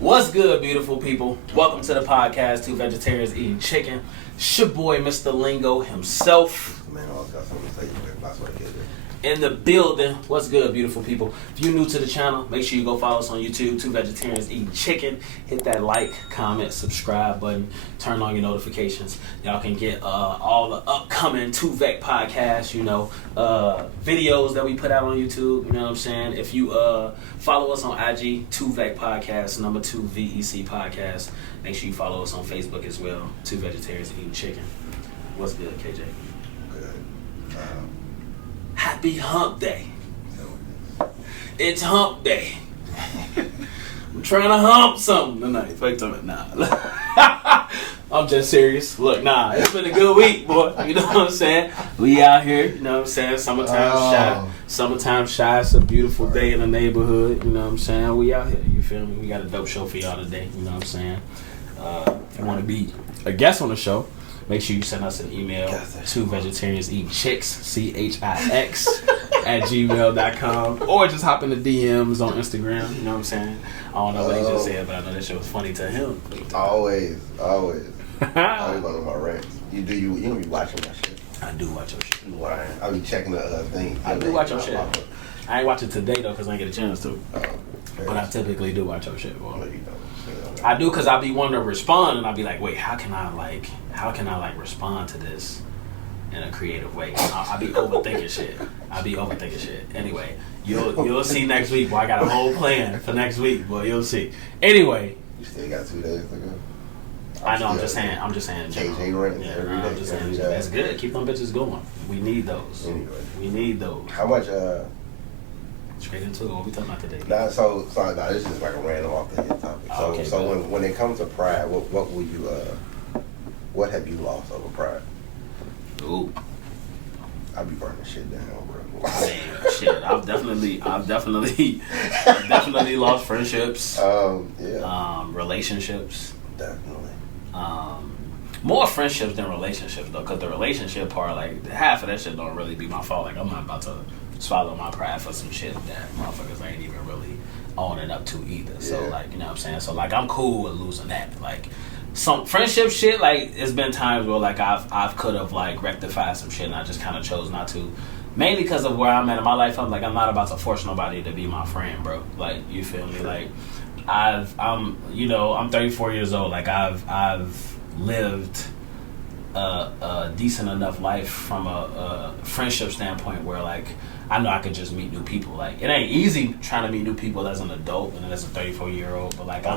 What's good, beautiful people? Welcome to the podcast, Two Vegetarians Eating Chicken. It's your boy, Mr. Lingo himself. Man, I got something to say. That's what I get there. In the building. What's good, beautiful people? If you're new to the channel, make sure you go follow us on YouTube, Two Vegetarians Eating Chicken. Hit that like, comment, subscribe button. Turn on your notifications. Y'all can get all the upcoming Two Vec podcasts, videos that we put out on YouTube. You know what I'm saying? If you follow us on IG, Two Vec Podcast, number 2 VEC Podcast. Make sure you follow us on Facebook as well, Two Vegetarians Eating Chicken. What's good, KJ? Good. Happy Hump Day. It's Hump Day. I'm trying to hump something tonight. Wait a minute, nah. I'm just serious. Look, it's been a good week, boy. You know what I'm saying? We out here, you know what I'm saying? Summertime shy. It's a beautiful day in the neighborhood. You know what I'm saying? We out here. You feel me? We got a dope show for y'all today. You know what I'm saying? If you want to be a guest on the show, make sure you send us an email to vegetarianseatingchicks, CHIX, @gmail.com, or just hop in the DMs on Instagram. You know what I'm saying? I don't know what he just said, but I know that shit was funny to him. Always. I always go to my rants. You don't be watching my shit. I do watch your shit. Why? I be checking the thing. I do watch your shit. I ain't watch it today though, cause I ain't get a chance to. But I typically do watch your shit, boy. No, you don't. I do, cause I be wanting to respond, and I be like, wait, how can I respond to this in a creative way? I be overthinking shit. Anyway, you'll see next week. Boy, I got a whole plan for next week. Boy, you'll see. Anyway, you still got 2 days to go. I know. I'm just saying. KJ rants every day. I'm just saying. That's good. Keep them bitches going. We need those. Anyway, we need those. How much? Straight into it. What we talking about today? This is like a random off the head topic. When it comes to pride, what will you what have you lost over pride? Ooh. I be burning shit down, bro. Man, shit. I've definitely lost friendships. Relationships. Definitely. More friendships than relationships though, because the relationship part, like half of that shit don't really be my fault. Like I'm not about to swallow my pride for some shit that motherfuckers ain't even really owning up to either. So like, you know what I'm saying? So like I'm cool with losing that. Like some friendship shit, like it's been times where like I've could have like rectified some shit and I just kind of chose not to. Mainly because of where I'm at in my life. I'm not about to force nobody to be my friend, bro. Like, you feel me? Like I'm 34 years old. Like I've lived a decent enough life from a friendship standpoint where like I know I could just meet new people. Like it ain't easy trying to meet new people as an adult and as a 34-year-old. But like I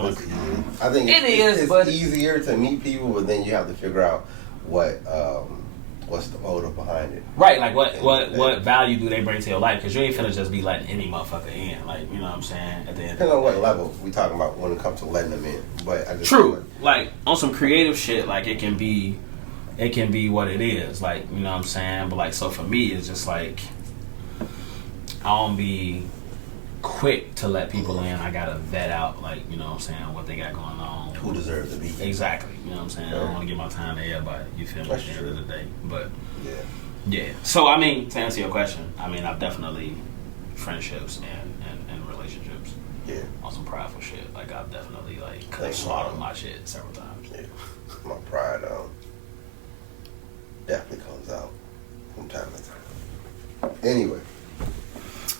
think it's easier to meet people, but then you have to figure out what's the motive behind it. Right, like what value do they bring to your life? Because you ain't finna just be letting any motherfucker in. Like, you know what I'm saying? At the end depending on what level we talking about when it comes to letting them in. But I just true. Like on some creative shit, like it can be what it is. Like, you know what I'm saying? But like, so for me, it's just like I don't be quick to let people in. I gotta vet out, like, you know what I'm saying, what they got going on. Who deserves to be here. Exactly. You know what I'm saying? I don't want to give my time to everybody. You feel me? At the end of the day. But yeah. So I mean, to answer your question, I mean I've definitely friendships and relationships. Yeah. On some prideful shit. Like I've definitely like could have swallowed my shit several times. Yeah. My pride definitely comes out from time to time. Anyway.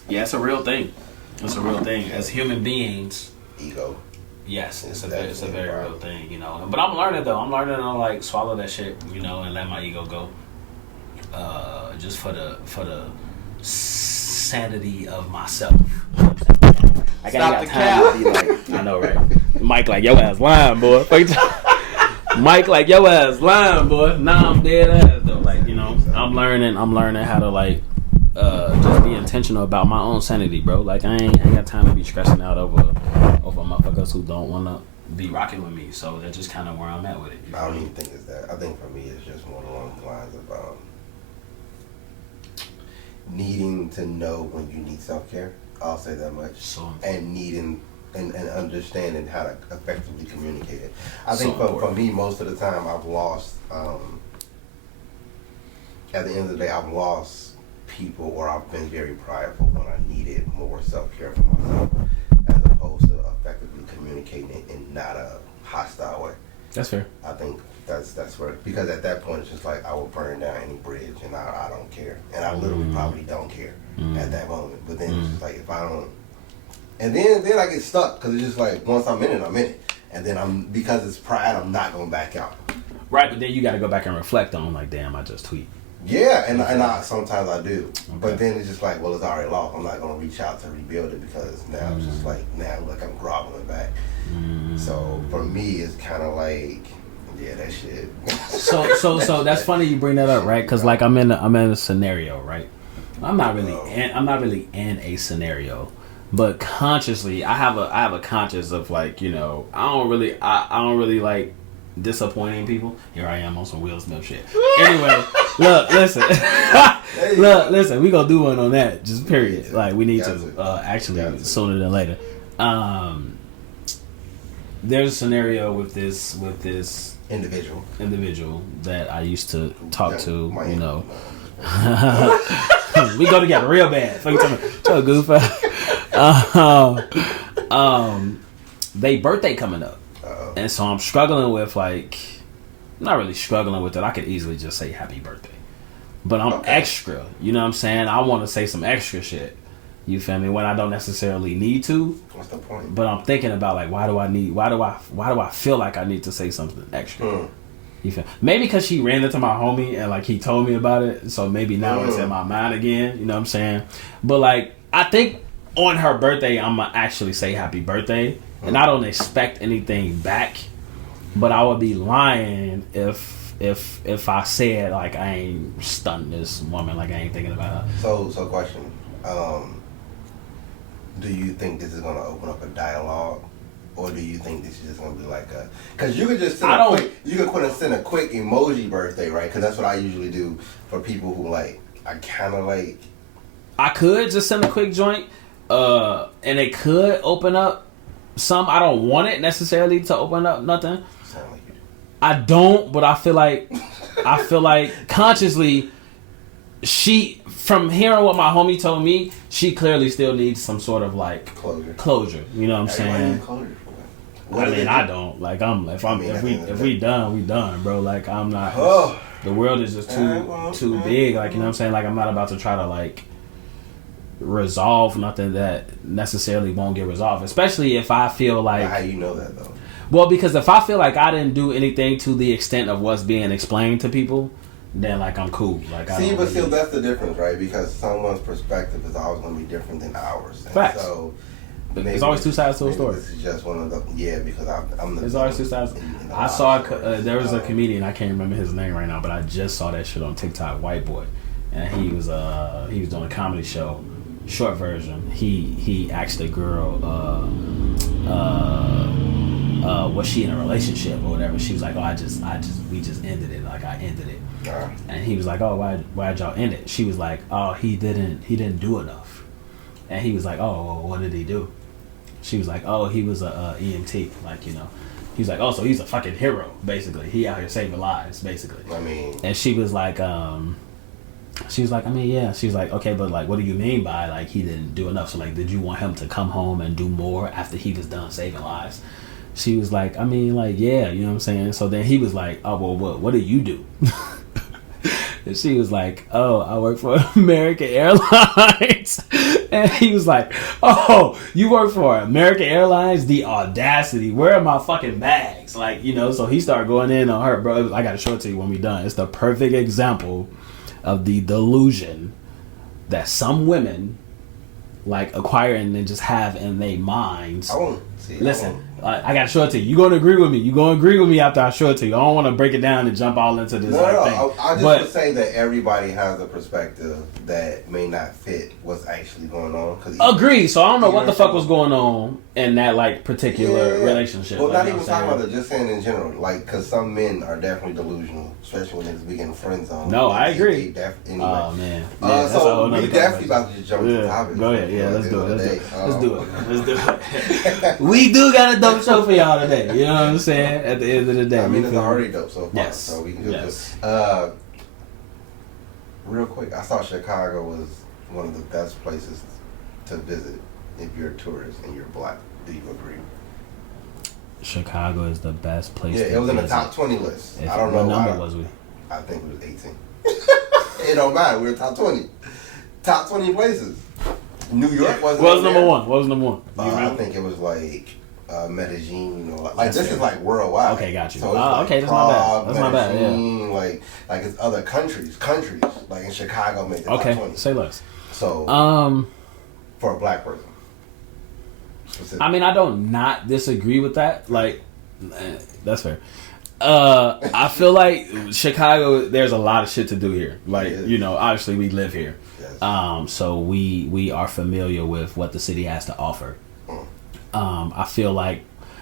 Yeah, it's a real thing. It's a real thing. As human beings, ego. Yes, it's a very real thing, you know. But I'm learning though. I'm learning to like swallow that shit, you know, and let my ego go. Just for the sanity of myself. I Stop the cap. Like, I know, right? Mike, like your ass lying, boy. Mike, like your ass lying, boy. Nah, I'm dead ass though. Like, you know, I'm learning how to like. Just be intentional about my own sanity, bro. Like I ain't got time to be stressing out over motherfuckers who don't want to be rocking with me. So that's just kind of where I'm at with it. I don't even think it's that. I think for me it's just more along the lines of needing to know when you need self-care. I'll say that much. And needing and understanding how to effectively communicate it. I think for me, most of the time I've lost. At the end of the day, I've lost people, or I've been very prideful when I needed more self-care for myself, as opposed to effectively communicating it and not a hostile way. That's fair. I think that's where, because at that point it's just like I will burn down any bridge and I don't care, and I literally probably don't care at that moment. But then it's just like if I don't, and then I get stuck because it's just like once I'm in it, and then because it's pride, I'm not going back out. Right, but then you got to go back and reflect on like, damn, I just tweet. Yeah, and I sometimes I do, but then it's just like, well, it's already lost. I'm not going to reach out to rebuild it because now it's just like I'm groveling back. So for me, it's kind of like. Yeah, that shit. so that's funny you bring that up, right? Because like I'm in a scenario, right? I'm not really in a scenario, but consciously I have a conscience of like, you know, I don't really like disappointing people. Here I am on some Will Smith shit. Anyway, look, listen, we gonna do one on that. Just period. Like we need to actually sooner than later. There's a scenario with this individual that I used to talk to, you know. We go together real bad. Fucking goof. They birthday coming up. And so I'm struggling with like, not really struggling with it. I could easily just say happy birthday. But I'm extra, you know what I'm saying? I want to say some extra shit. You feel me? When I don't necessarily need to. What's the point? But I'm thinking about like, why do I feel like I need to say something extra? You feel? Maybe because she ran into my homie and like he told me about it, so maybe now it's in my mind again. You know what I'm saying? But like, I think on her birthday, I'm gonna actually say happy birthday, and I don't expect anything back. But I would be lying if I said like I ain't stunned this woman, like I ain't thinking about her. So question. Do you think this is going to open up a dialogue, or do you think this is just going to be like a? Because you could just send a quick emoji birthday, right? Because that's what I usually do for people who like I kind of like. I could just send a quick joint, and it could open up some. I don't want it necessarily to open up nothing. Sound like you do. I don't, but I feel like consciously. From hearing what my homie told me, she clearly still needs some sort of like closure. You know what I'm saying? I mean, I don't. Like if we done, we done, bro. Like I'm not. The world is just too big. Like you know what I'm saying? Like I'm not about to try to like resolve nothing that necessarily won't get resolved. Especially if I feel like. How you know that though? Well, because if I feel like I didn't do anything to the extent of what's being explained to people. Then like I'm cool. Like still that's the difference, right? Because someone's perspective is always going to be different than ours. And facts. So there's always two sides to a story. This is just one of the because I'm the. There's always two sides. I saw there was a comedian, I can't remember his name right now, but I just saw that shit on TikTok. White boy, and he was doing a comedy show, short version. He asked a girl, was she in a relationship or whatever? She was like, oh, we just ended it. Like I ended it. And he was like, oh, why'd y'all end it? She was like, oh, he didn't do enough. And he was like, oh, well, what did he do? She was like, oh, he was a EMT, like, you know. He was like, oh, so he's a fucking hero, basically. He out here saving lives, basically. I mean. And she was like, I mean, yeah. She was like, okay, but like, what do you mean by like he didn't do enough? So like, did you want him to come home and do more after he was done saving lives? She was like, I mean, like, yeah, you know what I'm saying? So then he was like, oh, well, what do you do? And she was like, oh, I work for American Airlines. And he was like, oh, you work for American Airlines? The audacity. Where are my fucking bags? Like, you know, so he started going in on her, bro. I got to show it to you when we done. It's the perfect example of the delusion that some women like acquire and then just have in their minds. Listen, I gotta show it to you. You gonna agree with me? You gonna agree with me after I show it to you? I don't want to break it down and jump all into this thing. I just would say that everybody has a perspective that may not fit what's actually going on. Agree. So I don't know what the fuck was going on in that like particular relationship. Well, not even talking about it. Just saying in general, like because some men are definitely delusional, especially when niggas be getting friend zone. No, I agree. Anyway. Oh man. So we definitely about to just jump into the topic. Go ahead. Yeah, let's do it. We do got a dope show for y'all today. You know what I'm saying? At the end of the day. I mean, it's already dope so far. Yes. So we can go real quick, I thought Chicago was one of the best places to visit if you're a tourist and you're black. Do you agree? Chicago is the best place. Yeah, to it was in the visit. top 20 list. If, I don't know what number why. was we? I think it was 18. It don't matter. We were top 20. Top 20 places. New York wasn't. What was number one? What was number one? I think it was like Medellin or like this is like worldwide. Okay, got you. So it's like okay, that's Prague, not bad. Medellin, like it's other countries like in Chicago made the top 20. Say less. So for a black person. I mean, I don't not disagree with that. Like, that's fair. I feel like Chicago, there's a lot of shit to do here. Like, you know, obviously we live here. Yes. So we are familiar with what the city has to offer. I feel like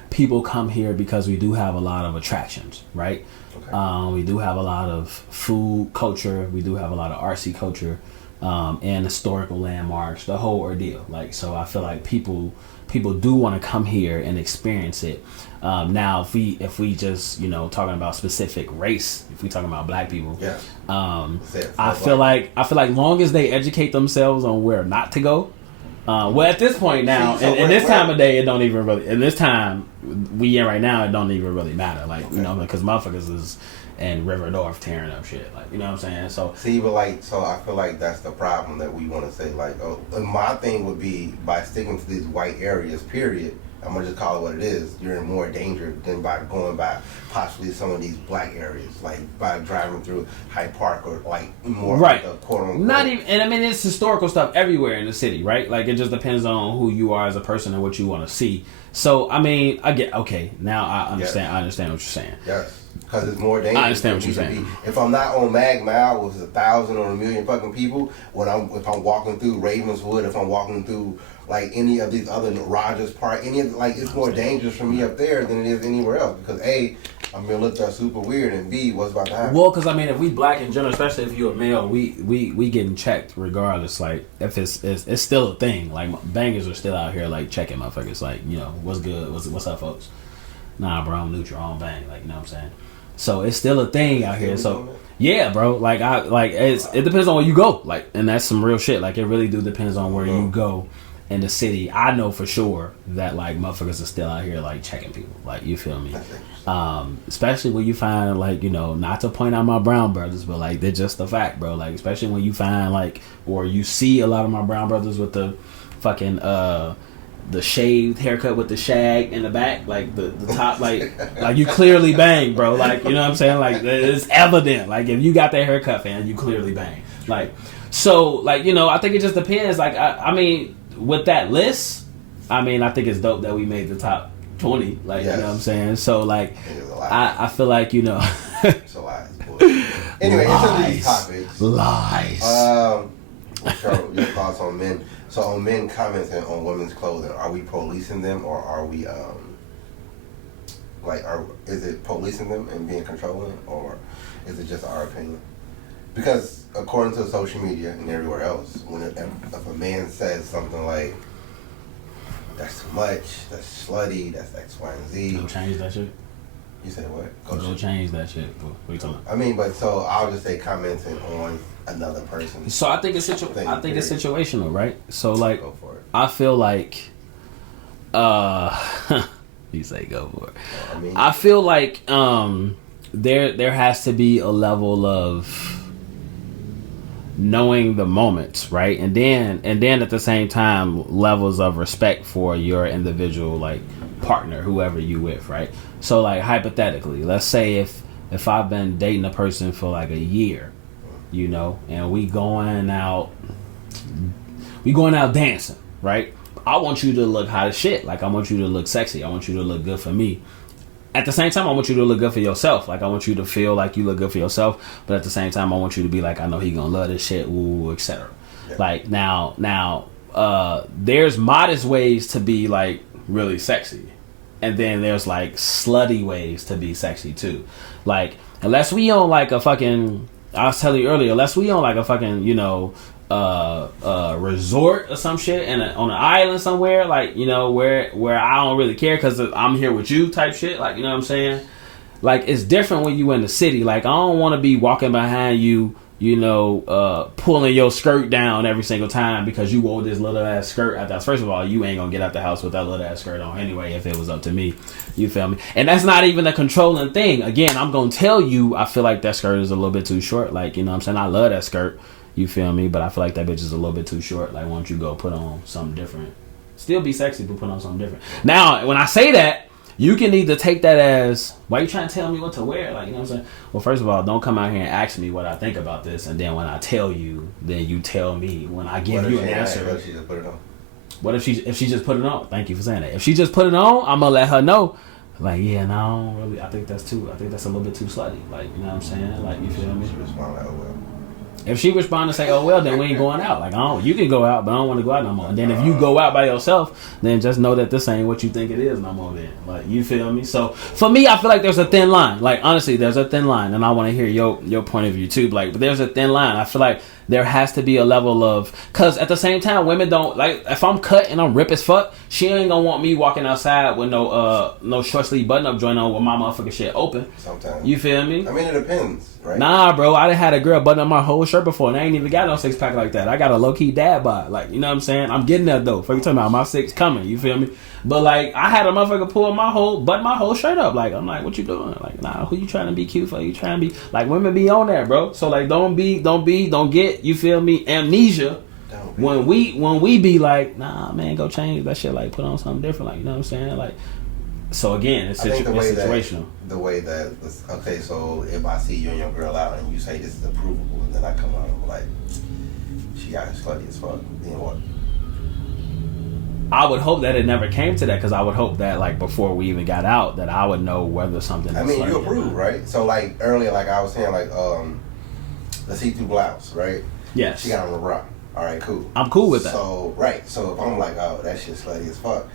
people come here because we do have a lot of attractions, right? Okay. We do have a lot of food culture. We do have a lot of artsy culture, and historical landmarks, the whole ordeal. Like, so I feel like people do want to come here and experience it. Now, if we just, you know, talking about specific race, if we talking about black people, I feel like long as they educate themselves on where not to go. Well, at this point now, in this time of day, it don't even really. In this time we in right now, it don't even really matter. Like, you know, because motherfuckers is in River North tearing up shit. Like, you know what I'm saying? So see, but like, so I feel like that's the problem that we want to say. Like, my thing would be by sticking to these white areas. Period. I'm gonna just call it what it is. You're in more danger than by going by possibly some of these black areas, like by driving through Hyde Park or like more right. Like quote unquote. Not even, and I mean it's historical stuff everywhere in the city, right? Like it just depends on who you are as a person and what you want to see. So I mean, I get okay. Now I understand. Yes. I understand what you're saying. Yes. Because it's more dangerous. I understand what you're saying. If I'm not on Mag Mile with 1,000 or 1,000,000 fucking people, if I'm walking through Ravenswood, if I'm walking through like any of these other Rogers Park, it's more dangerous for me up there than it is anywhere else. Because A, I'm gonna look that super weird, and B, what's about to happen? Well, because I mean, if we black in general, especially if you're a male, we getting checked regardless. Like if it's still a thing. Like bangers are still out here like checking motherfuckers. Like, you know, what's good? What's up, folks? Nah, bro, I'm neutral. I don't bang. Like, you know what I'm saying? So it's still a thing out here. So yeah, bro. Like it depends on where you go. Like, and that's some real shit. Like it really do depends on where you go in the city. I know for sure that like motherfuckers are still out here like checking people. Like, you feel me? Especially when you find like, you know, not to point out my brown brothers, but like they're just a fact, bro. Like especially when you find like, or you see a lot of my brown brothers with the fucking the shaved haircut with the shag in the back, like the top, like you clearly bang, bro. Like, you know what I'm saying? Like it's evident. Like if you got that haircut, fam, you clearly bang. Like, so like, you know, I think it just depends. Like I mean, with that list, I mean, I think it's dope that we made the top 20. Like, yes. You know what I'm saying? So like, I feel like, you know. It's a lie. Anyway, into these topics. Lies. Sure, your thoughts on men. So on men commenting on women's clothing, are we policing them, or are we is it policing them and being controlling, or is it just our opinion? Because according to social media and everywhere else, if a man says something like, that's too much, that's slutty, that's X, Y, and Z. Go change that shit. You said what? Go change that shit. What you talking about? I mean, but so I'll just say commenting on another person. So I think it's situational, right? So like, go for it. I feel like, you say go for it. Well, I feel like there has to be a level of knowing the moments, right? And then at the same time, levels of respect for your individual like partner, whoever you with, right? So like hypothetically, let's say if I've been dating a person for like a year, you know, and we going out dancing, right? I want you to look hot as shit. Like I want you to look sexy. I want you to look good for me. At the same time, I want you to look good for yourself. Like I want you to feel like you look good for yourself, but at the same time, I want you to be like, I know he gonna love this shit, ooh, etc. Yeah. Like now, there's modest ways to be like really sexy, and then there's like slutty ways to be sexy too. Like unless we on like a fucking, I was telling you earlier, unless we on like a fucking, you know, resort or some shit on an island somewhere, like, you know, where I don't really care because I'm here with you type shit, like, you know what I'm saying? Like it's different when you in the city. Like I don't want to be walking behind you pulling your skirt down every single time because you wore this little ass skirt at the house. First of all, you ain't gonna get out the house with that little ass skirt on anyway if it was up to me. You feel me? And that's not even a controlling thing. Again, I'm gonna tell you, I feel like that skirt is a little bit too short. Like, you know what I'm saying? I love that skirt. You feel me? But I feel like that bitch is a little bit too short. Like, why don't you go put on something different? Still be sexy, but put on something different. Now, when I say that, you can either take that as, why you trying to tell me what to wear? Like, you know what I'm saying? Well, first of all, don't come out here and ask me what I think about this, and then when I tell you, then you tell me when I give you an answer. What if she just put it on? What if she just put it on? Thank you for saying that. If she just put it on, I'm gonna let her know. Like, yeah, no, really, I think that's a little bit too slutty. Like, you know what I'm saying? Like, you feel me? She respond like, oh well. If she respond and say, oh well, then we ain't going out. Like, you can go out, but I don't want to go out no more. And then if you go out by yourself, then just know that this ain't what you think it is no more then. Like, you feel me? So for me, I feel like there's a thin line. Like, honestly, there's a thin line, and I want to hear your point of view too. Like, but there's a thin line. I feel like there has to be a level of, because at the same time, women don't, like, if I'm cut and I'm rip as fuck, she ain't gonna want me walking outside with no short sleeve button up joint on with my motherfucking shit open. Sometimes. You feel me? I mean, it depends, right? Nah, bro, I done had a girl button up my whole shirt before, and I ain't even got no six pack like that. I got a low key dad bod, like, you know what I'm saying? I'm getting that though. Fuck you talking about, my six coming, you feel me? But like, I had a motherfucker pull my whole shirt up. Like, I'm like, what you doing? Like, nah, who you trying to be cute for? You trying to be like, women be on that, bro. So like, don't get, you feel me, amnesia when we be like, nah, man, go change that shit. Like, put on something different. Like, you know what I'm saying? Like, so again, it's situational. The way that, okay, so if I see you and your girl out and you say this is approvable, and then I come out and I'm like, she got slutty as fuck, then what? I would hope that it never came to that, because I would hope that, like, before we even got out, that I would know whether something. I mean, you approve, right? So like earlier, like I was saying, like the see-through blouse, right? Yes. She got on the bra. All right, cool. I'm cool with that. So right, so if I'm like, oh, that shit's slutty as fuck,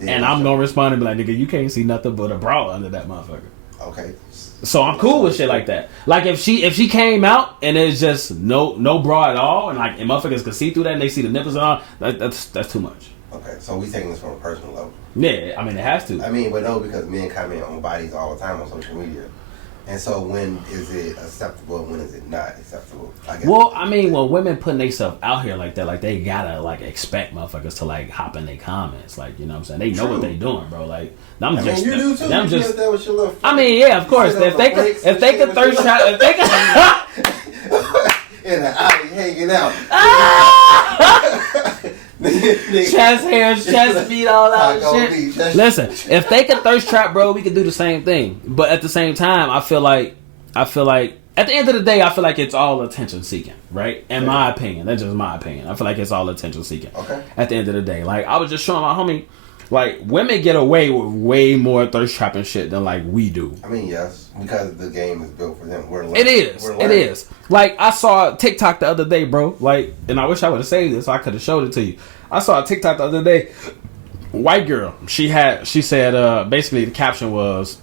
and I'm gonna respond and be like, nigga, you can't see nothing but a bra under that motherfucker. Okay. So I'm cool with shit like that. Like, if she came out and it's just no bra at all, and like, and motherfuckers can see through that and they see the nipples and all, that's too much. Okay, so we taking this from a personal level. Yeah, I mean, it has to. I mean, but no, because men comment on bodies all the time on social media. And so when is it acceptable and when is it not acceptable? I guess. Well, I mean, when women putting themselves out here like that, like, they gotta, like, expect motherfuckers to, like, hop in their comments. Like, you know what I'm saying? They know what they doing, bro. Like, I mean, you do too. You just, that with your little I mean, yeah, of course. If they could thirst trap, if they could... in the alley hanging out. Chest hairs, chest feet, all that shit. Listen, if they could thirst trap, bro, we could do the same thing. But at the same time, I feel like at the end of the day, I feel like it's all attention seeking, right? In my opinion, that's just my opinion. I feel like it's all attention seeking. Okay. At the end of the day, like, I was just showing my homie, like, women get away with way more thirst trapping shit than, like, we do. I mean, yes, because the game is built for them. It is. Like, I saw TikTok the other day, bro. Like, and I wish I would have saved this so I could have showed it to you. I saw a TikTok the other day. White girl. She said, basically the caption was,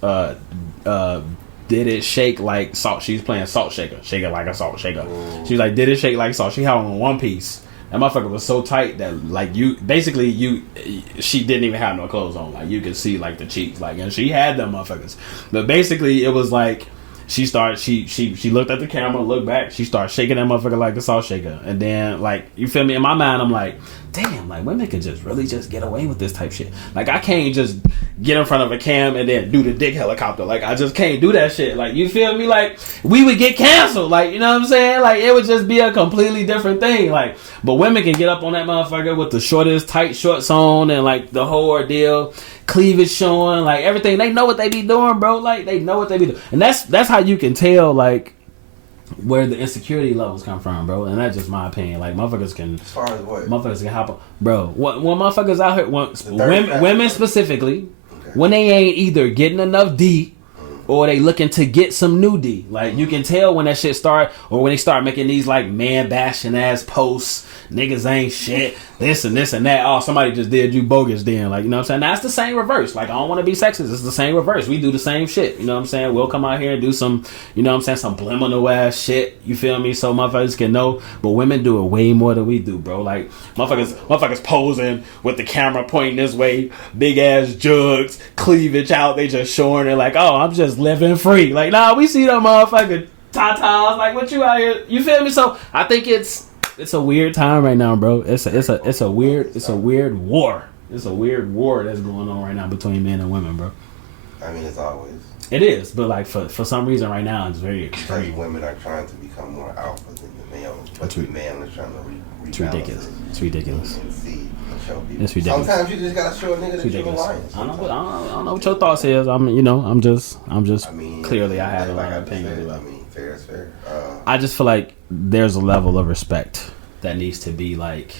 did it shake like salt? She's playing salt shaker. Shake it like a salt shaker. Ooh. She was like, did it shake like salt? She had on one piece. That motherfucker was so tight that, like, she didn't even have no clothes on. Like, you could see, like, the cheeks. Like, and she had them motherfuckers. But basically, it was like, she looked at the camera, looked back, she started shaking that motherfucker like a salt shaker. And then, like, you feel me? In my mind, I'm like, damn, like, women can just really just get away with this type shit. Like, I can't just get in front of a cam and then do the dick helicopter. Like, I just can't do that shit. Like, you feel me? Like, we would get canceled. Like, you know what I'm saying? Like, it would just be a completely different thing. Like, but women can get up on that motherfucker with the shortest tight shorts on and, like, the whole ordeal, cleavage showing, like, everything. They know what they be doing, bro. Like, they know what they be doing. And that's how you can tell, like, where the insecurity levels come from, bro. And that's just my opinion. Like, motherfuckers can... As far as what? Motherfuckers can hop on... Bro, when motherfuckers out here... Women specifically, when they ain't either getting enough D or they looking to get some new D. Like, you can tell when that shit start, or when they start making these, like, man-bashing ass posts, niggas ain't shit, this and that. Oh, somebody just did you bogus then. Like, you know what I'm saying? Now, it's the same reverse. Like, I don't want to be sexist. It's the same reverse. We do the same shit. You know what I'm saying? We'll come out here and do some, you know what I'm saying, some subliminal ass shit. You feel me? So motherfuckers can know. But women do it way more than we do, bro. Like, motherfuckers posing with the camera pointing this way, big ass jugs, cleavage out. They just showing it like, oh, I'm just living free. Like, nah, we see that motherfucker tatas. Like, what you out here? You feel me? So I think it's a weird time right now, bro. It's a weird war. It's a weird war that's going on right now between men and women, bro. I mean, it's always. It is, but like for some reason right now it's very extreme. Because women are trying to become more alpha than the male, but the man is trying to It's ridiculous. It's ridiculous. And see, show people. It's ridiculous. Sometimes you just gotta show a nigga that you're lying. I don't know what your thoughts is. I'm just clearly I have a lot of opinions about. I mean, fair is fair. I just feel like there's a level of respect that needs to be like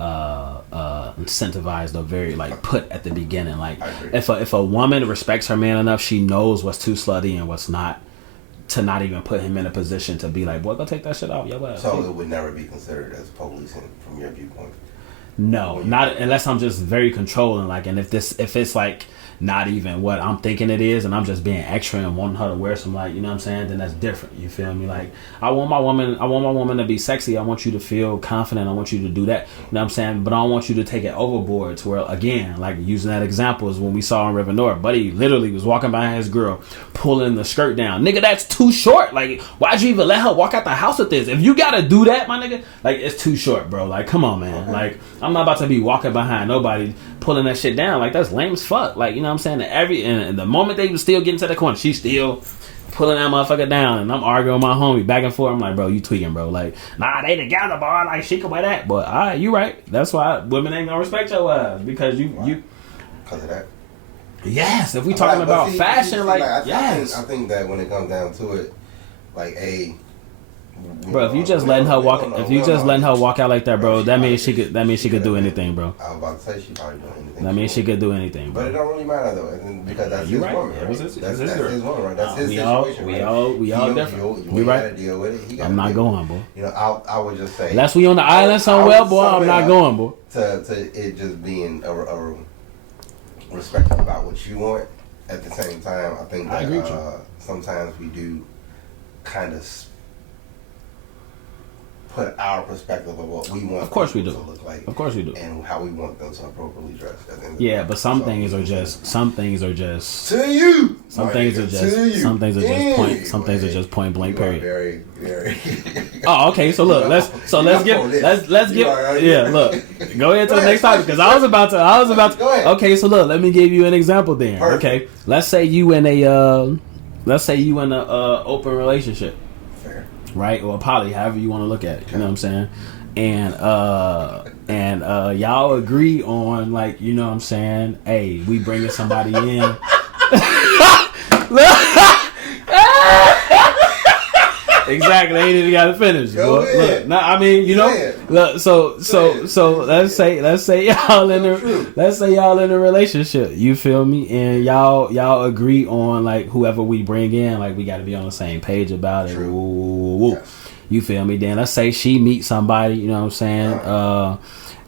incentivized or very like put at the beginning. Like if a woman respects her man enough, she knows what's too slutty and what's not, to not even put him in a position to be like, boy, go take that shit off. So it would never be considered as policing from your viewpoint. No, not unless I'm just very controlling. Like, and if it's like not even what I'm thinking it is, and I'm just being extra and wanting her to wear some, like, you know what I'm saying, then that's different. You feel me? Like, I want my woman to be sexy. I want you to feel confident. I want you to do that. You know what I'm saying? But I don't want you to take it overboard to where, again, like using that example is when we saw in River North, Buddy literally was walking behind his girl, pulling the skirt down. Nigga, that's too short. Like, why'd you even let her walk out the house with this? If you gotta do that, my nigga, like, it's too short, bro. Like, come on, man. Like, I'm not about to be walking behind nobody pulling that shit down. Like, that's lame as fuck. Like, you know what I'm saying? And the moment they was still getting to the corner, she's still pulling that motherfucker down, and I'm arguing with my homie back and forth. I'm like, bro, you tweaking, bro. Like, nah, they together, boy. Like, she can wear that. But all right, you right. That's why women ain't gonna respect your ass, because you because of that. Yes, if we talking about fashion, yes. I think that when it comes down to it, like bro, if you just letting her walk out like that, bro, that means she could do anything, bro. I was about to say she probably doing anything. That means she could do anything, bro. But it don't really matter though, because that's his woman. Right? That's his woman, right? That's his situation. We all different. We right. Gotta deal with it. I'm not going, boy. You know, I would just say, unless we on the island somewhere, boy, I'm not going, boy. To it just being a respect about what you want. At the same time, I think that sometimes we do kind of put our perspective of what we want to look like. Of course we do. And how we want them to appropriately dress. But some things are just to you. Some things are just point blank. Period. Very, very. Oh, okay. So look, let's get. Look, go ahead to the next topic, because I was about to. Okay, so look, let me give you an example then. Perfect. Okay, let's say you in a open relationship. Right, or poly, however you want to look at it. You know what I'm saying? And y'all agree on, like, you know what I'm saying? Hey, we bringing somebody in. Exactly, ain't even got to finish. Look, nah, I mean, you know, look, so let's say y'all in a relationship. You feel me? And y'all agree on, like, whoever we bring in, like, we got to be on the same page about it. Yes. You feel me? Then let's say she meets somebody. You know what I'm saying?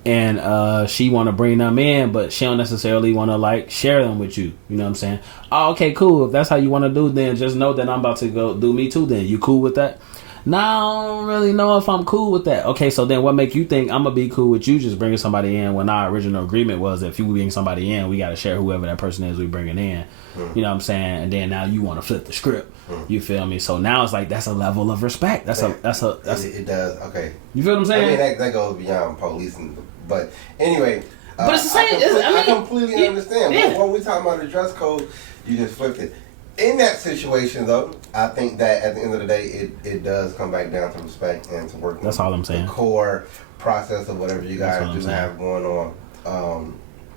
And she want to bring them in, but she don't necessarily want to, like, share them with you. You know what I'm saying? Oh, okay, cool. If that's how you want to do, then just know that I'm about to go do me too. Then you cool with that? Nah, I don't really know if I'm cool with that. Okay, so then what make you think I'm gonna be cool with you just bringing somebody in when our original agreement was that if you bring somebody in, we got to share whoever that person is we bringing in. You know what I'm saying? And then now you want to flip the script. You feel me? So now it's like, that's a level of respect. It does. Okay. You feel what I'm saying? I mean, that goes beyond policing. But anyway, but it's the same. I completely understand. Yeah. But when we talking about the dress code, you just flipped it. In that situation, though, I think that at the end of the day, it does come back down to respect and to work. That's all I'm saying. The core process of whatever you guys do have going on.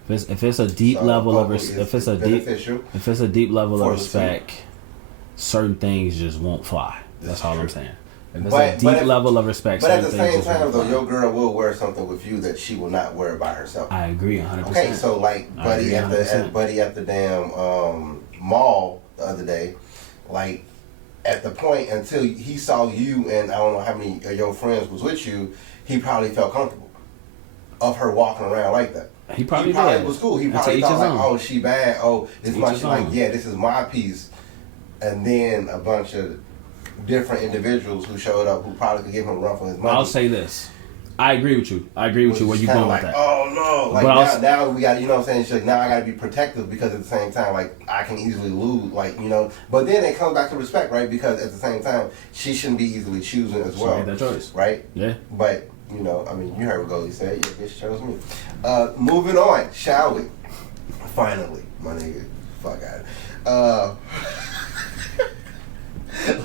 If it's a deep level of respect, if it's a deep level of respect, certain things just won't fly. That's all I'm saying. If it's a deep level of respect, but at the same time, though, your girl will wear something with you that she will not wear by herself. I agree 100%. Okay, so like Buddy at the damn mall the other day, like at the point until he saw you and I don't know how many of your friends was with you, he probably felt comfortable of her walking around like that. He probably was cool. He probably thought like, oh, she bad. Oh, it's my like, yeah, this is my piece. And then a bunch of different individuals who showed up who probably could give him a run for his money. I'll say this. I agree with you. Where you going with that? Oh no! Like now we got, you know what I'm saying? She's like, now I got to be protective because at the same time, like I can easily lose, like, you know. But then it comes back to respect, right? Because at the same time, she shouldn't be easily choosing as well. She made that choice, right? Yeah. But you know, I mean, you heard what Goldie said. Yeah, bitch chose me. Moving on, shall we? Finally, my nigga, fuck out.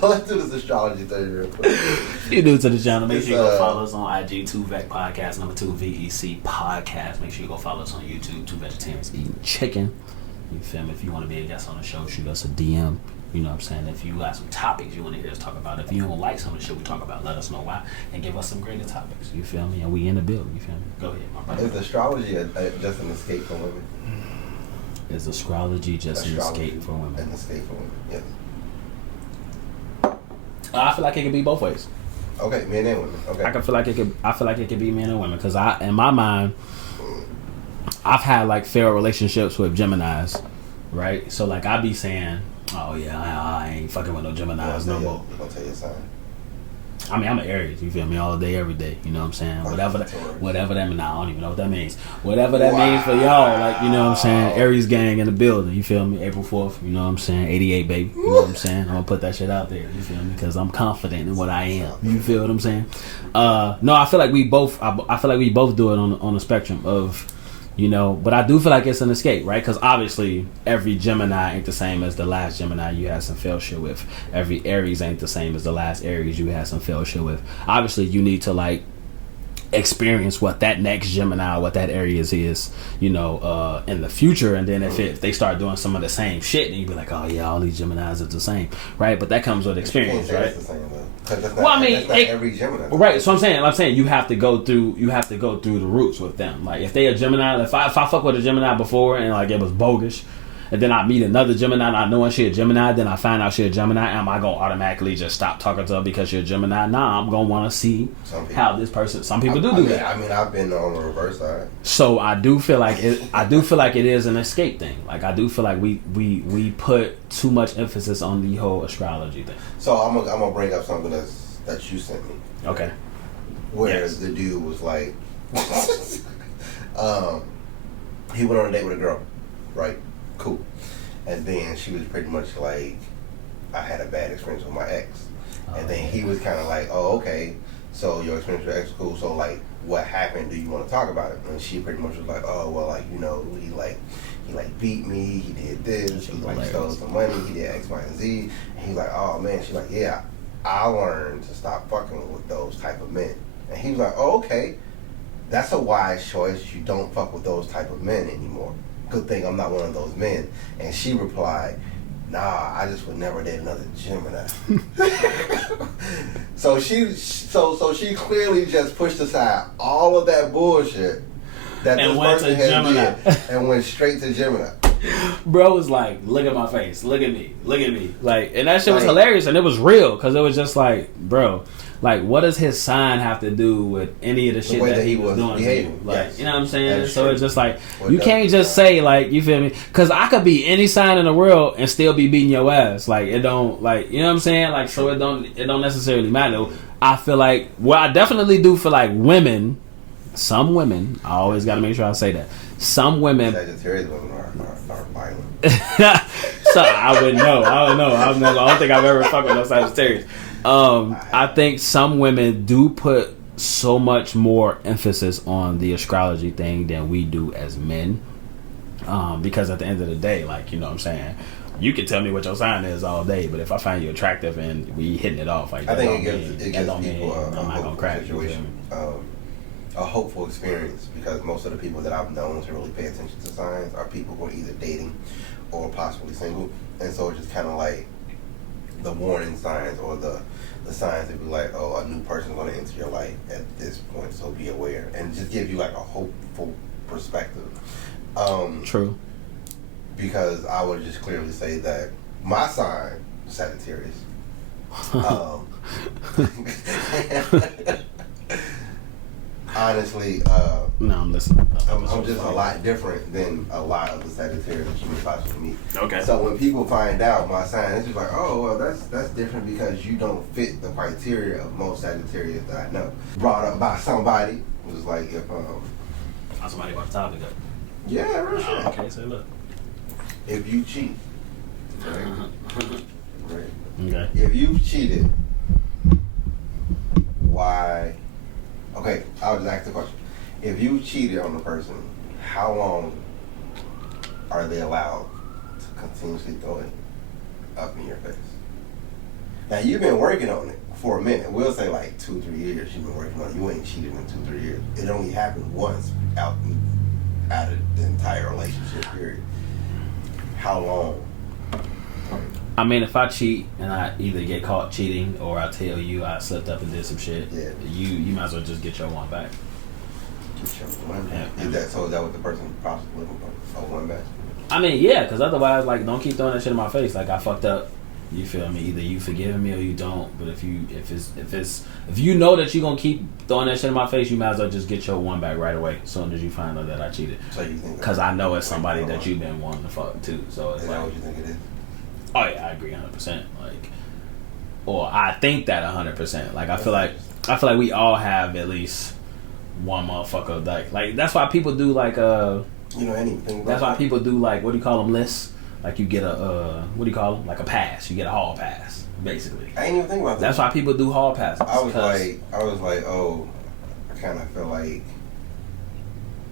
Let's do this astrology thing real quick. If you're new to the channel, make sure you go follow us on IG, 2VEC Podcast, number 2 VEC Podcast. Make sure you go follow us on YouTube, 2 Vegetarians Eating Chicken. You feel me? If you want to be a guest on the show, shoot us a DM. You know what I'm saying? If you got some topics you want to hear us talk about, if you don't like some of the shit we talk about, let us know why and give us some greater topics. You feel me? And we in the building. You feel me? Go ahead, my brother. Is astrology just an escape from women? Is astrology just an escape for women? An escape for women, yes. I feel like it could be both ways. Okay, men and women. Okay. I feel like it could be men and women because in my mind, I've had like failed relationships with Geminis, right? So like I be saying, oh yeah, I ain't fucking with no Geminis no more. You gonna tell your sign? I mean, I'm an Aries, you feel me, all day, every day, you know what I'm saying? Whatever that means, I don't even know what that means. Whatever that means for y'all, like, you know what I'm saying? Aries gang in the building, you feel me? April 4th, you know what I'm saying? 88, baby, you know what I'm saying? I'm gonna put that shit out there, you feel me? Because I'm confident in what I am, you feel what I'm saying? No, I feel like we both, I feel like we both do it on the spectrum of, you know, but I do feel like it's an escape, right? Because obviously every Gemini ain't the same as the last Gemini you had some fail shit with. Every Aries ain't the same as the last Aries you had some fail shit with. Obviously you need to like experience what that next Gemini, what that Aries is, you know, in the future, and then if they start doing some of the same shit, then you be like, oh yeah, all these Geminis are the same, right? But that comes with experience, right? It's the same, that's not every Gemini, right? So I'm saying you have to go through the roots with them. Like if they a Gemini, if I fuck with a Gemini before and like it was bogus, and then I meet another Gemini not knowing she a Gemini, then I find out she a Gemini, am I gonna automatically just stop talking to her because you're a Gemini? Nah, I'm gonna want to see how this person. Some people do that. I mean, I've been on the reverse side. So I do feel like it is an escape thing. Like I do feel like we put too much emphasis on the whole astrology thing. So I'm gonna bring up something that you sent me. Okay. Where the dude was like, he went on a date with a girl, right? Cool. And then she was pretty much like, I had a bad experience with my ex. And then he was kind of like, oh, okay, so your experience with your ex is cool, so like, what happened? Do you want to talk about it? And she pretty much was like, oh, well, like, you know, he beat me, he did this, he like stole some money, he did X, Y, and Z. And he's like, oh man, she's like, yeah, I learned to stop fucking with those type of men. And he was like, oh, okay, that's a wise choice. You don't fuck with those type of men anymore. Good thing I'm not one of those men. And she replied, nah, I just would never date another Gemini. So she clearly just pushed aside all of that bullshit that this person had did and went straight to Gemini. Bro was like, look at my face, look at me. Like, and that shit was hilarious, and it was real, because it was just like, bro, like, what does his sign have to do with any of the shit that he was doing to you? Like, yes. You know what I'm saying? So it's just like, you can't just say, like, you feel me? Because I could be any sign in the world and still be beating your ass. Like, it don't, like, you know what I'm saying? Like, so it don't necessarily matter. I feel like, well, I definitely do feel like women, some women, I always got to make sure I say that, some women. Sagittarius women are violent. So I wouldn't know. I don't know. I don't think I've ever fucked with no Sagittarius. I think some women do put so much more emphasis on the astrology thing than we do as men. Because at the end of the day, like, you know what I'm saying, you can tell me what your sign is all day, but if I find you attractive and we hitting it off, like, I think it gives people I'm not gonna crack situation, a hopeful experience, because most of the people that I've known to really pay attention to signs are people who are either dating or possibly single, and so it's just kind of like the warning signs or the signs that be like, oh, a new person's going to enter your life at this point, so be aware, and just give you like a hopeful perspective. True. Because I would just clearly say that my sign, Sagittarius, honestly, no, I'm listening. I'm just a lot different than a lot of the Sagittarius that you would possibly meet. Okay. So when people find out my sign, it's just like, oh, well, that's different because you don't fit the criteria of most Sagittarius that I know. Brought up by somebody was like, if somebody about the topic up. yeah, real shit. Okay, so look. If you cheat, right? Right. Okay. If you've cheated, why? Okay, I'll just ask the question. If you cheated on a person, how long are they allowed to continuously throw it up in your face? Now, you've been working on it for a minute. We'll say like 2-3 years you've been working on it. You ain't cheated in 2-3 years. It only happened once out of the entire relationship period. How long? I mean, if I cheat and I either get caught cheating or I tell you I slipped up and did some shit, you might as well just get your one back. Get your one back. Is that what the person possibly looking for? A one back? I mean, yeah, because otherwise, like, don't keep throwing that shit in my face. Like, I fucked up. You feel me? Either you forgive me or you don't. But if you know that you're gonna keep throwing that shit in my face, you might as well just get your one back right away as soon as you find out that I cheated. So you think? Because I know it's somebody that you've been wanting to fuck too. So it's is like, that what you think it is? oh yeah, I agree 100%. Like, or I think that 100%. Like, I feel like we all have at least one motherfucker. Like that's why people do like anything. That's why people do like, what do you call them, lists? Like you get a what do you call them? Like a pass. You get a hall pass, basically. I ain't even think about that. That's why people do hall passes. I was like, oh, I kind of feel like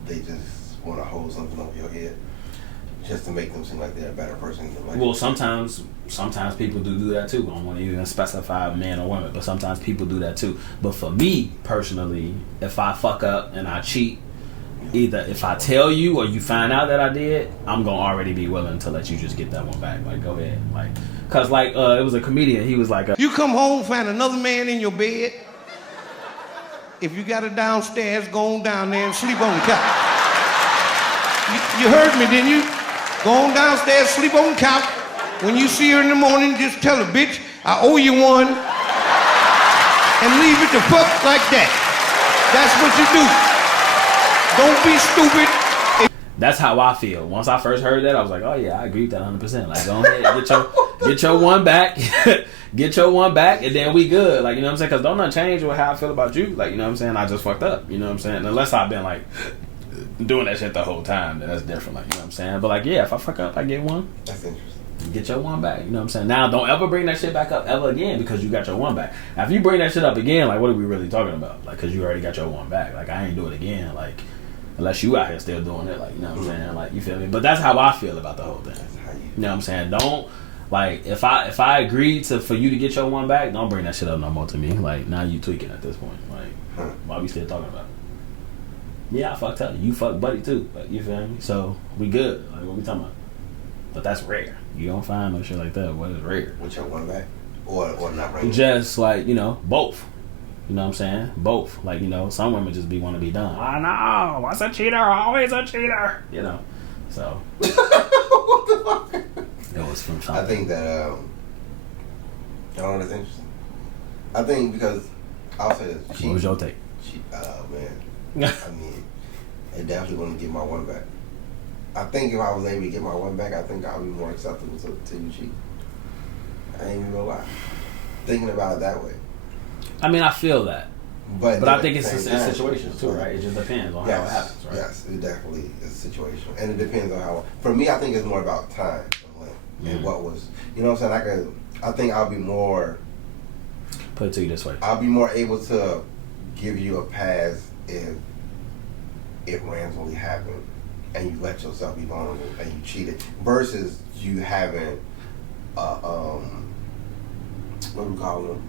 they just want to hold something over your head just to make them seem like they're a better person. Well, sometimes people do that too. I don't want to even specify man or woman, but sometimes people do that too. But for me personally, if I fuck up and I cheat, either if I tell you or you find out that I did, I'm gonna already be willing to let you just get that one back. Like, go ahead. Like, cause like it was a comedian. He was like, you come home, find another man in your bed. If you got it downstairs, go on down there and sleep on the couch. You heard me, didn't you? Go on downstairs, sleep on the couch. When you see her in the morning, just tell her, bitch, I owe you one. And leave it the fuck like that. That's what you do. Don't be stupid. That's how I feel. Once I first heard that, I was like, oh yeah, I agree with that 100%. Like, go ahead, get your one back. Get your one back, and then we good. Like, you know what I'm saying? Because don't nothing change with how I feel about you. Like, you know what I'm saying? I just fucked up. You know what I'm saying? Unless I've been, like, doing that shit the whole time, then that's different. Like, you know what I'm saying? But, like, yeah, if I fuck up, I get one. That's interesting. Get your one back. You know what I'm saying? Now, don't ever bring that shit back up ever again because you got your one back. Now, if you bring that shit up again, like, what are we really talking about? Like, because you already got your one back. Like, I ain't do it again. Like, unless you out here still doing it. Like, you know what I'm saying? Like, you feel me? But that's how I feel about the whole thing. You know what I'm saying? Don't, like, if I agreed for you to get your one back, don't bring that shit up no more to me. Like, now you tweaking at this point. Like, why we still talking about it? Yeah, I fucked up. You fucked buddy too. Like, you feel me? So, we good. Like, what we talking about? But that's rare. You don't find no shit like that. What is rare? With your one back? Or not bringing just, like, you know, both. You know what I'm saying? Both. Like, you know, some women just want to be done. I know. What's a cheater? Always a cheater. You know? So. What the fuck? It was from something. I think that, that's interesting. I think because, I'll say this. What was your take? Man. I mean, I definitely want to get my one back. I think if I was able to get my one back, I think I would be more acceptable to you cheat. I ain't even gonna lie. Thinking about it that way. I mean, I feel that. But I think it's a situation too, right? It just depends on how it happens, right? Yes, it definitely is situational. And it depends on how, for me, I think it's more about time and what was, you know what I'm saying? I think I'll be more, put it to you this way. I'll be more able to give you a pass if it randomly happened and you let yourself be vulnerable and you cheated versus you having, what do we call them?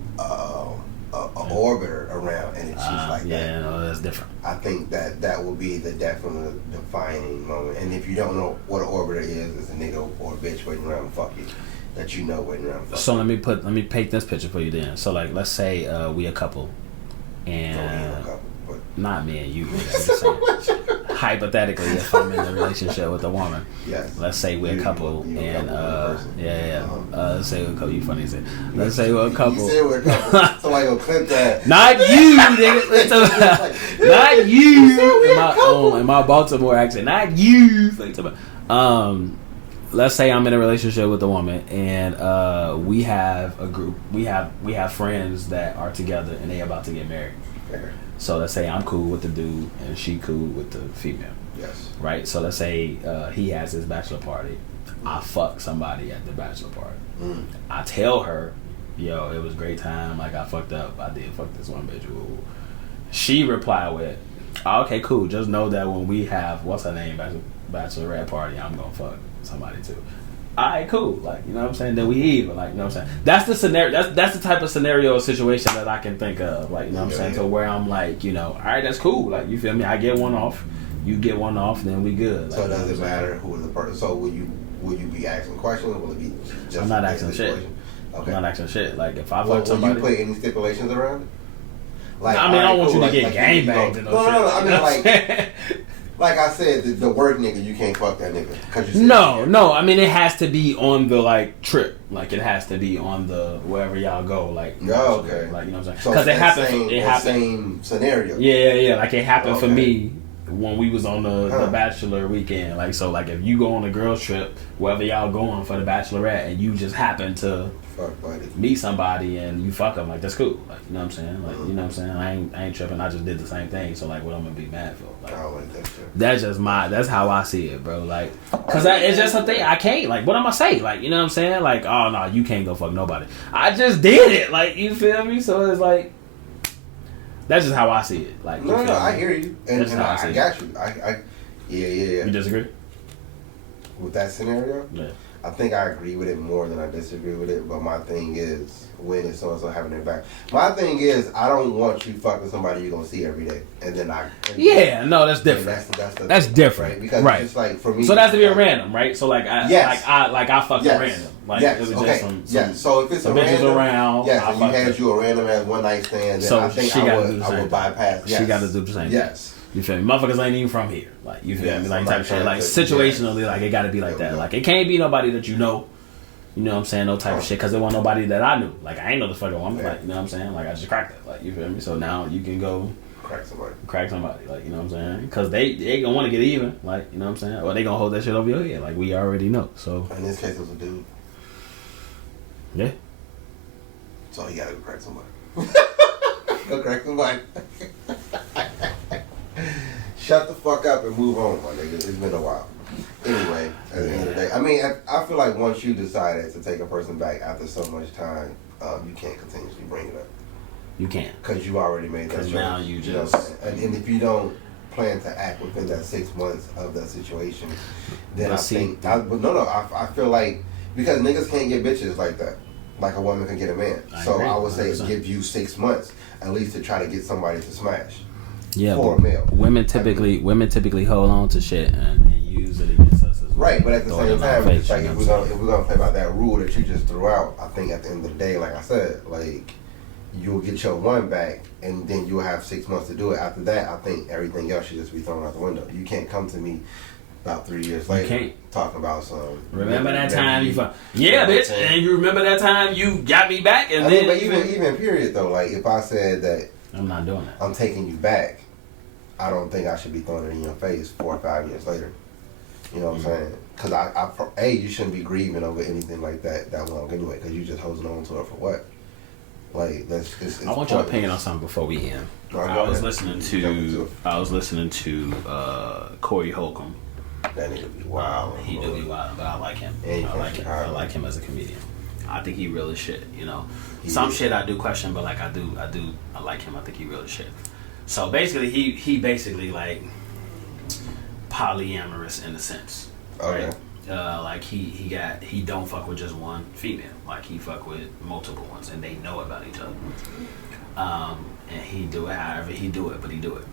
An orbiter around and it cheats like that. Yeah, no, that's different. I think that will be the definite defining moment. And if you don't know what an orbiter is, it's a nigga or a bitch waiting around to fuck you. That you know waiting around to fuck you. So let me paint this picture for you then. So, like, let's say we a couple and couple, but not me and you. I'm just saying. hypothetically, if I'm in a relationship with a woman, Yes. let's say we're a couple, You and a couple let's say we're a couple. You funny as it. Let's say we're a couple. You said we're a couple. Somebody gonna clip that. Not you, nigga. Not you. In my Baltimore accent. Not you. Let's say I'm in a relationship with a woman, and we have a group. We have friends that are together, and they about to get married. Fair. So let's say I'm cool with the dude, and she cool with the female. Yes. Right. So let's say he has his bachelor party. I fuck somebody at the bachelor party. Mm. I tell her, yo, it was a great time. Like, I fucked up. I did fuck this one bitch. Ooh. She replied with, oh, okay, cool. Just know that when we have, what's her name, bachelorette party, I'm gonna fuck somebody too. Alright, cool. Like, you know what I'm saying? Then we even, like, you know what I'm saying? That's the scenario. That's the type of scenario or situation that I can think of. Like, you know what I'm saying? To where I'm like, you know, alright, that's cool. Like, you feel me? I get one off. You get one off, then we good. Like, So does it matter who the person? So will you be asking questions? Will it be just? I'm not asking shit. Okay. I'm not asking shit. Like, if I Will fuck somebody, you put any stipulations around it? Like, I mean, I don't want you to get like gangbanged and no shit. No. I mean, like I said, the work nigga, you can't fuck that nigga. Cause you No. I mean, it has to be on the like trip. Like, it has to be on the wherever y'all go. Like, okay. Like, you know what I'm saying? So Because it happened. Same scenario. Yeah. Like, it happened for me when we was on the bachelor weekend. Like, so, like, if you go on a girls trip, wherever y'all going for the bachelorette, and you just happen to meet somebody and you fuck them, like, that's cool. Like, you know what I'm saying? Like, you know what I'm saying? I ain't tripping. I just did the same thing. So, like, what I'm gonna be mad for? Like, I don't like that shit. that's just that's how I see it, bro. Like, cause it's just a thing. I can't. Like, what am I say? Like, you know what I'm saying? Like, oh no, you can't go fuck nobody. I just did it. Like, you feel me? So it's like, that's just how I see it. Like, no, I hear you, and I got you. Yeah. You disagree with that scenario? Yeah. I think I agree with it more than I disagree with it. But my thing is, when is so and so having their back? My thing is, I don't want you fucking somebody you're gonna see every day, and then no, that's different. That's different, right? Because right. It's like for me. So that's to be a random, right? So like I fucked a random. Like, yes. It was Okay. just So if it's a random, around, yes, and you had you a random as one night stand, then so I think I would bypass. Yes. She got to do the same. Yes. You feel me? Motherfuckers aining even from here. Like, you feel me? Like, type shit. Like, to, situationally, like, it got to be like that. Like, it can't be nobody that you know. You know what I'm saying? No type of shit. Because it wasn't nobody that I knew. Like, I ain't know the fucking woman. Like, you know what I'm saying? Like, I just cracked it. Like, you feel me? So now you can go crack somebody. Like, you know what I'm saying? Because they going to want to get even. Like, you know what I'm saying? Or they going to hold that shit over your head. Like, we already know. So in this case, it was a dude. Yeah. So you got to go crack somebody. Go crack somebody. Shut the fuck up and move on, my nigga. It's been a while. Anyway, at the end of the day, I mean, I feel like once you decided to take a person back after so much time, you can't continuously bring it up. You can't. Because you already made that choice. Because now you just... And if you don't plan to act within that 6 months of that situation, then I feel like, because niggas can't get bitches like that. Like a woman can get a man. I would say 100%. Give you 6 months at least to try to get somebody to smash. Yeah, for a male. Women typically hold on to shit and use it against us as well. Right, but at the same time, it's like if we're gonna play by that rule that you just threw out, I think at the end of the day, like I said, like you'll get your one back and then you'll have 6 months to do it. After that, I think everything else should just be thrown out the window. You can't come to me about 3 years later talking about some. Remember that time you fuck? Yeah, bitch. And you remember that time you got me back? And then but even period though, like if I said that I'm not doing that, I'm taking you back, I don't think I should be throwing it in your face 4 or 5 years later. You know what I'm saying? Because you shouldn't be grieving over anything like that long anyway. Because you just holding on to it for what? Like it's I want your opinion on something before we end. I was listening to Corey Holcomb. That nigga be wild. He do be wild, but I like him. I like him as a comedian. I think he real as shit. You know, some shit I do question, but like I like him. I think he real as shit. So basically, he basically like polyamorous in a sense. Okay. Right? Like he don't fuck with just one female. Like he fuck with multiple ones, and they know about each other. And he do it however he do it, but he do it.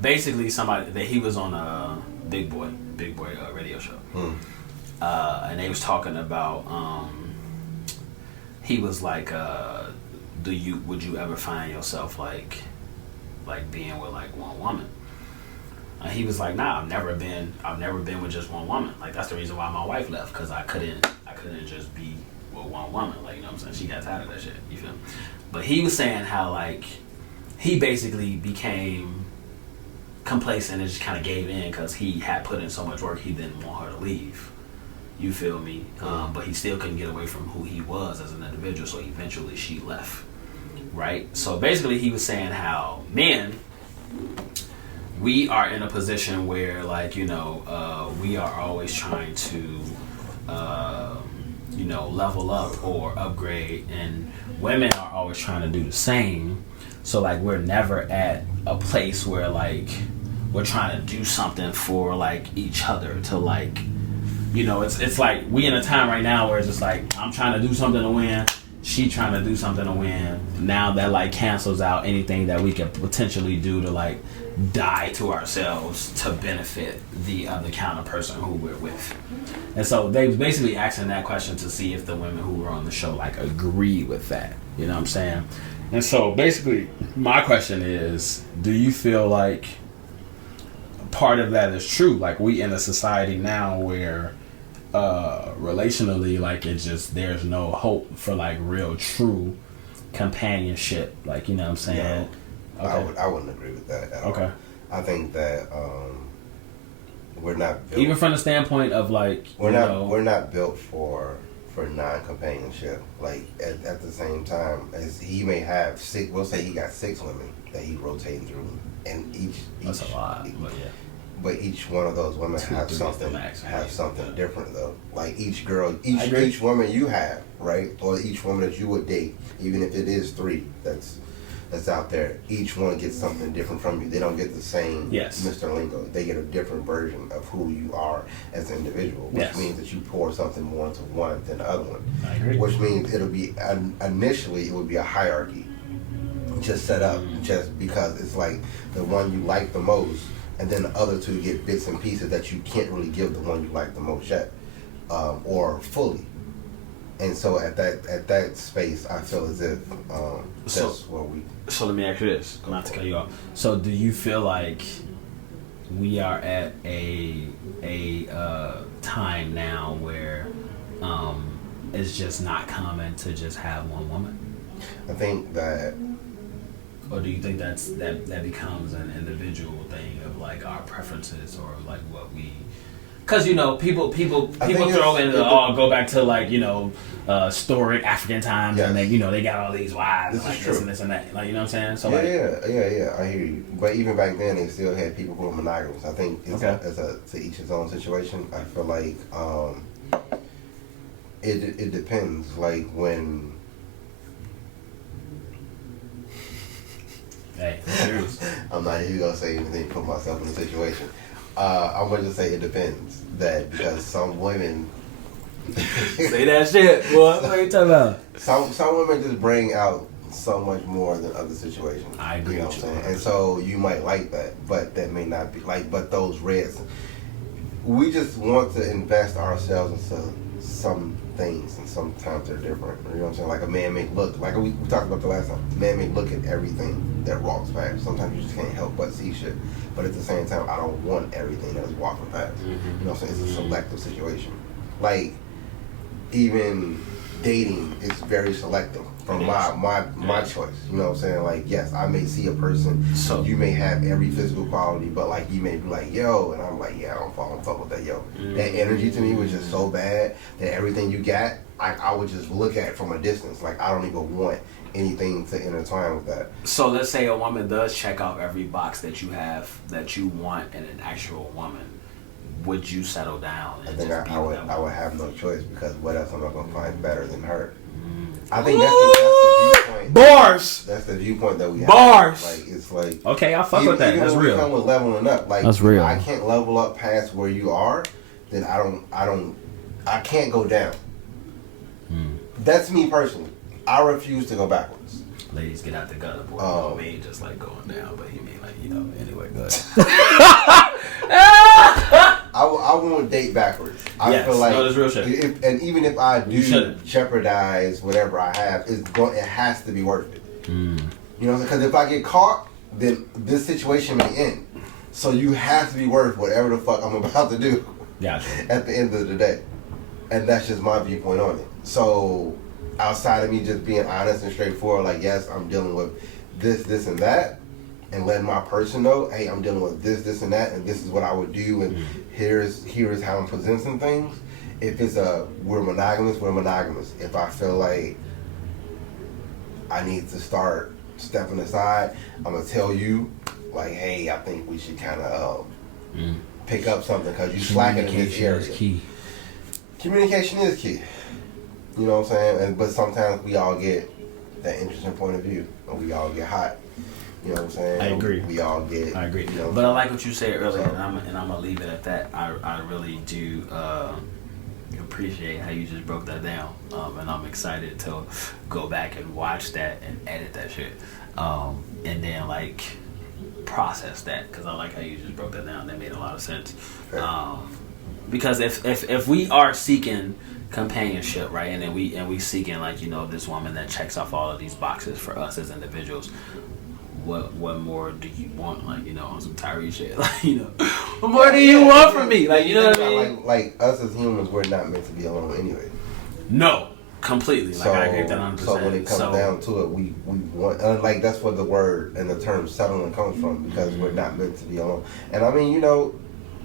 Basically, somebody that he was on a Big Boy radio show, and they was talking about. He was like, would you ever find yourself like being with like one woman? And he was like, nah, I've never been with just one woman. Like, that's the reason why my wife left, because I couldn't just be with one woman. Like, you know what I'm saying? She got tired of that shit. You feel me? But he was saying how, like, he basically became complacent and just kind of gave in because he had put in so much work, he didn't want her to leave. You feel me? But he still couldn't get away from who he was as an individual, so eventually she left. Right? So basically he was saying how men, we are in a position where, like, you know, we are always trying to, you know, level up or upgrade, and women are always trying to do the same. So, like, we're never at a place where, like, we're trying to do something for, like, each other to, like, you know, it's like we in a time right now where it's just like, I'm trying to do something to win, she trying to do something to win. Now that, like, cancels out anything that we could potentially do to, like, die to ourselves to benefit the other counter person who we're with. And so they was basically asking that question to see if the women who were on the show, like, agree with that. You know what I'm saying? And so basically my question is, do you feel like part of that is true? Like, we in a society now where relationally, like, it's just, there's no hope for, like, real true companionship. Like, you know what I'm saying? Yeah, okay. I wouldn't agree with that at all. I think that we're not built, even from the standpoint of, like, we're not built for non-companionship. Like, at the same time, as he may have six, we'll say he got 6 women that he rotating through, and each that's a lot, but yeah. But each one of those women have something different though. Like, each girl, each woman you have, right, or each woman that you would date, even if it is 3, that's out there, each one gets something different from you. They don't get the same Mr. Lingo. They get a different version of who you are as an individual, which means that you pour something more into one than the other one. I agree. Which means it'll be, initially it would be a hierarchy just set up, just because it's like the one you like the most, and then the other 2 get bits and pieces that you can't really give the one you like the most yet, or fully. And so at that space, I feel as if that's where we. So let me ask you this, not to cut you off. So do you feel like we are at a time now where it's just not common to just have one woman? I think that. Or do you think that becomes an individual thing of, like, our preferences, or, like, what we? Because, you know, people throw in go back to, like, you know, historic African times, and they, you know, they got all these wives, and, like, this and this and that, like, you know what I'm saying? So yeah, I hear you. But even back then, they still had people who were monogamous. I think it's to each his own situation. I feel like it depends. Like, when. Hey, I'm serious. I'm not even gonna say anything to put myself in a situation. I'm gonna just say it depends. That because some women say that shit, boy. What are you talking about? Some women just bring out so much more than other situations. I agree. You know what I'm saying? And so you might like that, but that may not be like. But those reds, we just want to invest ourselves into some things, and sometimes they're different. You know what I'm saying? Like, a man may look, like we talked about the last time, a man may look at everything that walks past. Sometimes you just can't help but see shit. But at the same time, I don't want everything that is walking past. You know what I'm saying? It's a selective situation. Like, even dating is very selective from my choice. You know what I'm saying? Like, yes, I may see a person, so you may have every physical quality, but, like, you may be like, yo, and I'm like, yeah, I don't fuck with that, yo. That energy to me was just so bad that everything you got, I would just look at it from a distance. Like, I don't even want anything to intertwine with that. So let's say a woman does check off every box that you have that you want in an actual woman. Would you settle down? And I think I would have no choice, because what else am I gonna find better than her? I think that's the viewpoint. Bars. That's the viewpoint that we have. Bars. Like, it's like, okay, I fuck with that. That's real. Come with leveling up. Like, that's real. If I can't level up past where you are, then I can't go down. That's me personally. I refuse to go backwards. Ladies, get out the gutter, boy. We ain't just like going down, but he mean, like, you know, anyway, good. I won't date backwards. I feel like, that's real shit. And even if I do jeopardize whatever I have, it has to be worth it. You know what I'm saying? Because if I get caught, then this situation may end. So you have to be worth whatever the fuck I'm about to do. Gotcha. At the end of the day. And that's just my viewpoint on it. So outside of me just being honest and straightforward, like, yes, I'm dealing with this, and that, and letting my person know, hey, I'm dealing with this, and that, and this is what I would do, and here's how I'm presenting things. If it's we're monogamous, we're monogamous. If I feel like I need to start stepping aside, I'm going to tell you, like, hey, I think we should kind of pick up something because you slacking in this area. Communication is key. Communication is key. You know what I'm saying? But sometimes we all get that interesting point of view, and we all get hot. You know what I'm saying? I agree. We all get. I agree. You know, but I like what you said earlier, and I'm gonna leave it at that. I really do appreciate how you just broke that down, and I'm excited to go back and watch that and edit that shit, and then like process that, because I like how you just broke that down. That made a lot of sense. Okay. Because if we are seeking companionship, right, and then we seeking, like, you know, this woman that checks off all of these boxes for us as individuals, what more do you want? Like, you know, on some Tyree shit, like, you know, what more do you want from me? Like, you know what I mean? Like us as humans, we're not meant to be alone anyway. No, completely. Like, I agree with that 100%. So when it comes down to it, we want, like, that's where the word and the term settling comes from, because we're not meant to be alone. And I mean, you know,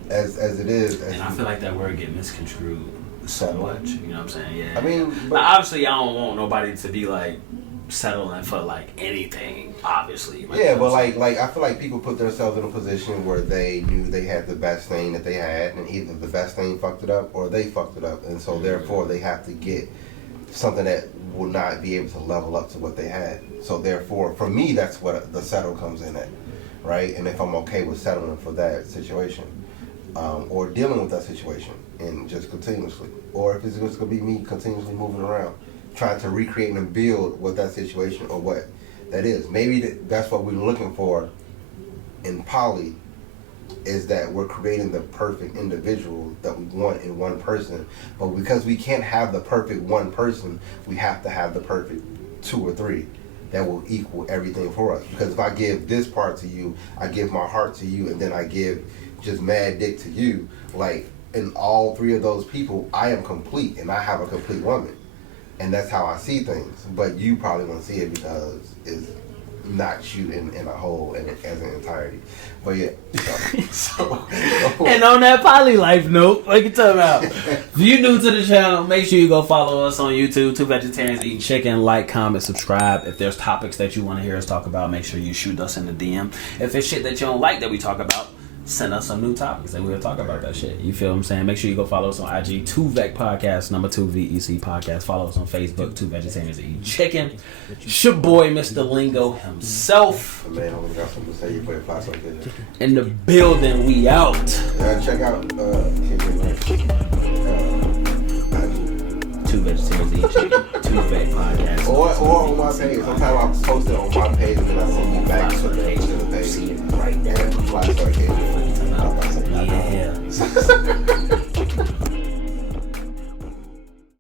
as it is. And I feel like that word get misconstrued so much. You know what I'm saying? Yeah. I mean, but obviously, I don't want nobody to be like settling for like anything. Obviously. Like, yeah, but like I feel like people put themselves in a position where they knew they had the best thing that they had, and either the best thing fucked it up or they fucked it up, and so therefore they have to get something that will not be able to level up to what they had. So therefore, for me, that's what the settle comes in at, right? And if I'm okay with settling for that situation. Or dealing with that situation and just continuously, or if it's just gonna be me continuously moving around, trying to recreate and build what that situation or what that is. Maybe that's what we're looking for in poly, is that we're creating the perfect individual that we want in one person. But because we can't have the perfect one person, we have to have the perfect 2 or 3 that will equal everything for us. Because if I give this part to you, I give my heart to you, and then I give just mad dick to you, like, in all 3 of those people, I am complete, and I have a complete woman. And that's how I see things. But you probably won't see it because it's not you in a whole and as an entirety. But yeah. And on that poly life note, what you talking about? If you're new to the channel, make sure you go follow us on YouTube, 2 Vegetarians Eating Chicken. Like, comment, subscribe. If there's topics that you want to hear us talk about, make sure you shoot us in the DM. If it's shit that you don't like that we talk about, send us some new topics and we'll talk about that shit. You feel what I'm saying? Make sure you go follow us on IG, 2Vec Podcast, number 2 VEC Podcast. Follow us on Facebook, 2 Vegetarians Eating Chicken. It's your boy, Mr. Lingo himself. Man, I got something to say. You put fly something. In the building, we out. Check out 2 Vegetarians Eating Chicken, 2Vec Podcast. Or on my page. Sometimes I post it on my page and then I send you back to the page. See it right there. And flash our Yeah.